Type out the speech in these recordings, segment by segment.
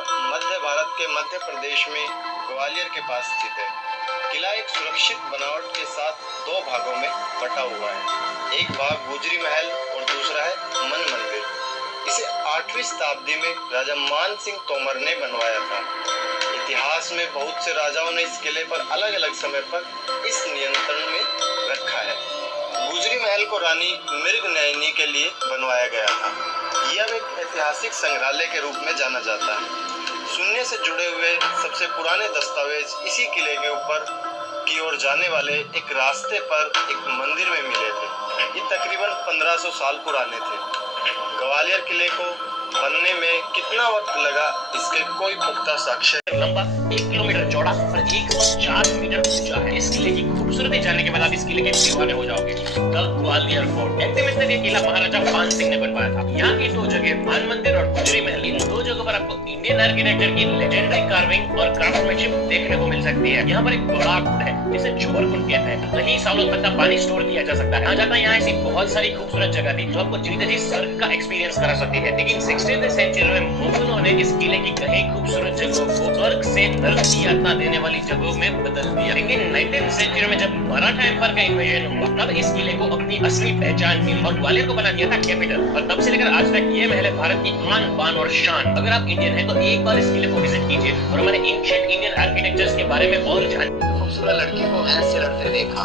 मध्य भारत के मध्य प्रदेश में ग्वालियर के पास स्थित है। किला एक सुरक्षित बनावट के साथ दो भागों में बटा हुआ है। एक भाग गुजरी महल और दूसरा है मन मंदिर। इसे 8वीं शताब्दी में राजा मान सिंह तोमर ने बनवाया था। इतिहास में बहुत से राजाओं ने इस किले पर अलग अलग समय पर इस नियंत्रण में रखा है। गुजरी महल को रानी मृगनयनी के लिए बनवाया गया था। यह एक ऐतिहासिक संग्रहालय के रूप में जाना जाता है। शून्य से जुड़े हुए सबसे पुराने दस्तावेज इसी किले के ऊपर की ओर जाने वाले एक रास्ते पर एक मंदिर में मिले थे। ये तकरीबन 1500 साल पुराने थे। ग्वालियर किले को बनने में कितना वक्त लगा इसके कोई पुख्ता साक्ष्य लंबा 1 किलोमीटर चौड़ा और 104 मीटर ऊंचा है। इस किले की खूबसूरती जानने के बाद आप इस किले के दीवाने हो जाओगे। द ग्वालियर फोर्ट ये किला महाराजा पान सिंह ने बनवाया था। यहाँ की दो जगह मान मंदिर और गुजरी महल, इन दो जगहों पर आपको इंडियन आर्किटेक्चर की लेजेंडरी कार्विंग और क्राफ्टमैनशिप देखने को मिल सकती है। यहाँ पर एक बड़ा कुंड है जिसे जोर कुंड कहते हैं। कहीं सालों तक का पानी स्टोर किया जा सकता है। जाता यहाँ ऐसी बहुत सारी खूबसूरत जगह थी जो आपको जीते जी स्वर्ग का एक्सपीरियंस करा सकती है। लेकिन 16वीं सेंचुरी में मुगलों ने इस किले की कई खूबसूरत जगहों को स्वर्ग से नर्क की यातना देने वाली जगहों में बदल दिया। लेकिन 19वीं सेंचुरी में जब मराठा एम्पायर का इन्वेजन हुआ तब इस किले को अपनी असली पहचान मिली और ग्वालियर को बना दिया था कैपिटल। और तब से लेकर आज तक ये महल है भारत की आन बान और शान। अगर आप इंडियन हैं तो एक बार इस किले को विजिट कीजिए और हमारे एंशिएंट इंडियन आर्किटेक्चर्स के बारे में और जानिए। खूबसूरत लड़की को भैंस से लड़ते देखा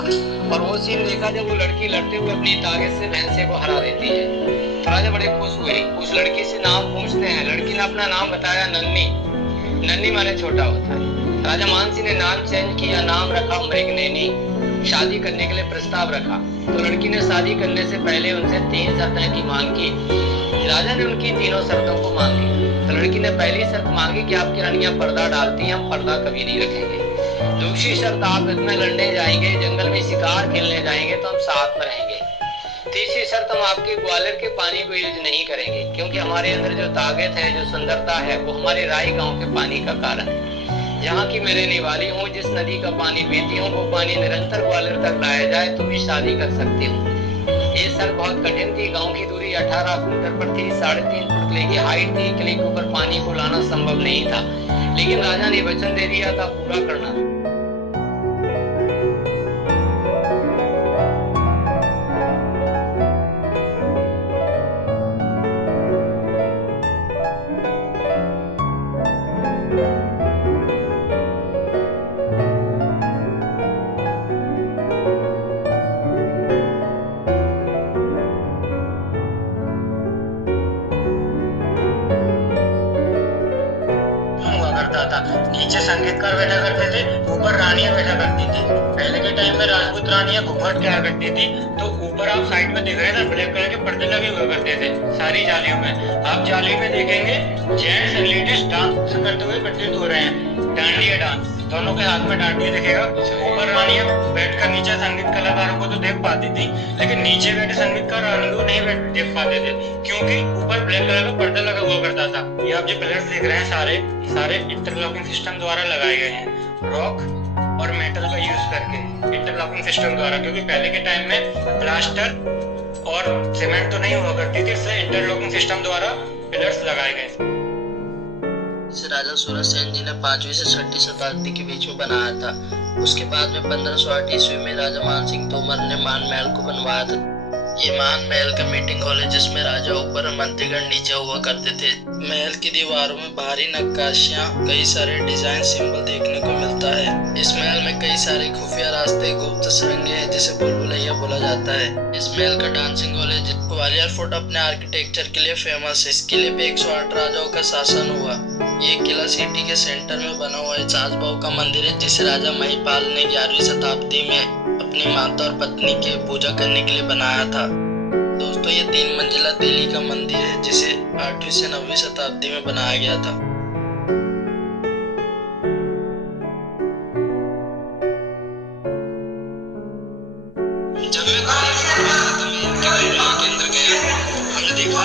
और वो सीन देखा जब वो लड़की लड़ते हुए अपनी ताकत से भैंसे को हरा देती है। राजा बड़े खुश हुए। उस लड़की से नाम पूछते हैं। लड़की ने अपना नाम बताया नन्नी। नन्नी माने छोटा होता है। राजा मान सिंह ने नाम चेंज किया, नाम रखा मृगनयनी। शादी करने के लिए प्रस्ताव रखा तो लड़की ने शादी करने से पहले उनसे 3 शर्तें की मांग की। राजा ने उनकी तीनों शर्तों को मान लिया। तो लड़की ने पहली शर्त मांगी कि आपकी रानियां पर्दा डालती हैं, हम पर्दा कभी नहीं रखेंगे। दूसरी शर्त, आप इसमें लड़ने जाएंगे, जंगल में शिकार खेलने जाएंगे तो हम साथ में रहेंगे। तीसरी शर्त, हम आपके ग्वालियर के पानी को यूज नहीं करेंगे क्योंकि हमारे अंदर जो ताकत है, जो सुंदरता है, वो हमारे राई गांव के पानी का कारण है। यहाँ की मैं रहने वाली हूँ, जिस नदी का पानी पीती हूँ वो पानी निरंतर ग्वालियर तक लाया जाए तो भी शादी कर सकती हूँ। ये शर्त बहुत कठिन थी। गांव की दूरी 18 मीटर पर थी। 3.5 फुट किले की हाइट थी। किले के ऊपर पानी को लाना संभव नहीं था, लेकिन राजा ने वचन दे दिया था पूरा करना। नीचे संगीतकार बैठा करते थे, ऊपर रानियां बैठा करती थी। पहले के टाइम में राजपूत रानियां घूंघट क्या करती थी तो ऊपर आप साइड में देख रहे हैं ना, ब्लैक कलर के पर्दे लगे हुए करते थे सारी जालियों में। आप जाली में देखेंगे जेंट्स और लेडीज डांस करते हुए प्रतीत हो रहे हैं। डांडिया डांस, दोनों के हाथ में डांडिया दिखेगा। ऊपर रानियां बैठकर नीचे संगीत कलाकारों को तो देख पाती थी, लेकिन नीचे बैठे संगीतकार रानी को नहीं देख पाते थे क्योंकि ऊपर ब्लैक कलर का पर्दा लगा हुआ करता था। ये आप जो पिलर्स देख रहे हैं सारे इंटरलॉकिंग सिस्टम द्वारा लगाए गए हैं। रॉक और मेटल का यूज करके इंटरलॉकिंग सिस्टम द्वारा, क्योंकि पहले के टाइम में प्लास्टर और सीमेंट तो नहीं हुआ करती थी, इसलिए इंटरलॉकिंग सिस्टम द्वारा पिलर्स लगाए गए। इसे राजा सूरज सेन जी ने 5वीं से 6वीं शताब्दी के बीच में बनाया था। उसके बाद में 1508 ईस्वी में राजा मान सिंह तोमर ने मान महल को बनवाया था। ये मान महल का मीटिंग हॉल है जिसमें राजा ऊपर और मंत्रीगण नीचे हुआ करते थे। महल की दीवारों में भारी नक्काशियां, कई सारे डिजाइन सिंबल देखने को मिलता है। इस महल में कई सारे खुफिया रास्ते, गुप्त सुरंगें हैं जिसे भूलभुलैया बोला जाता है। इस महल का डांसिंग हॉल है। ग्वालियर फोर्ट अपने आर्किटेक्चर के लिए फेमस है। इस किले पे 108 राजाओं का शासन हुआ। ये किला सिटी के सेंटर में बना हुआ है। सासबहू का मंदिर है जिसे राजा महिपाल ने 11वीं शताब्दी में अपनी माता और पत्नी के पूजा करने के लिए बनाया था। दोस्तों, ये 3 मंजिला दिल्ली का मंदिर है जिसे 8वीं से 9वीं शताब्दी में बनाया गया था। जब मैं ग्वालियर के अंदर गया, हमने देखा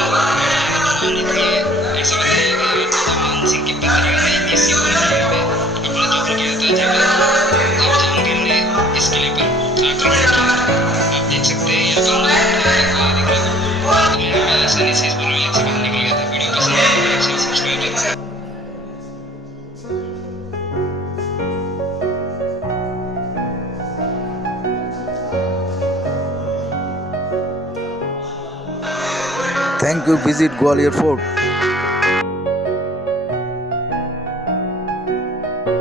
ऐसा बताया गया राजा मान सिंह की पत्नी ने इसी मंदिर पे अपना जुब्र किया था जब जहांगीर ने इस किले पर आक्रमण किया। आप देख सकते हैं ये दोनों आसानी से इस पर से बाहर निकल गया था। वीडियो पसंद आए तो सब्सक्राइब करें। Thank you. Visit Gwalior Fort.